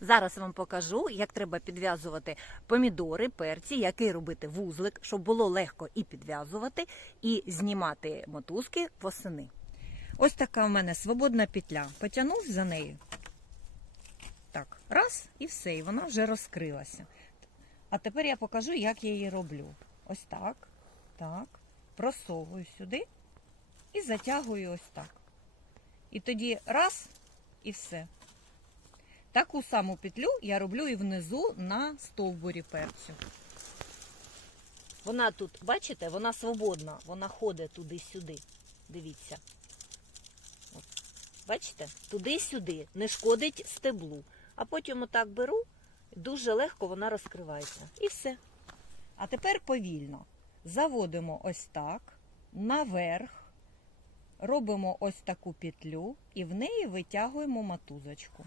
Зараз вам покажу, як треба підв'язувати помідори, перці, який робити вузлик, щоб було легко і підв'язувати, і знімати мотузки восени. Ось така в мене свободна петля. Потягнув за нею. Так, раз і все, і вона вже розкрилася. А тепер я покажу, як я її роблю. Ось так, так, просовую сюди і затягую ось так. І тоді раз і все. Таку саму петлю я роблю і внизу на стовбурі перцю. Вона тут, бачите, вона свободна, вона ходить туди-сюди. Дивіться. От. Бачите? Туди-сюди, не шкодить стеблу. А потім отак беру, дуже легко вона розкривається. І все. А тепер повільно. Заводимо ось так, наверх, робимо ось таку петлю і в неї витягуємо мотузочку.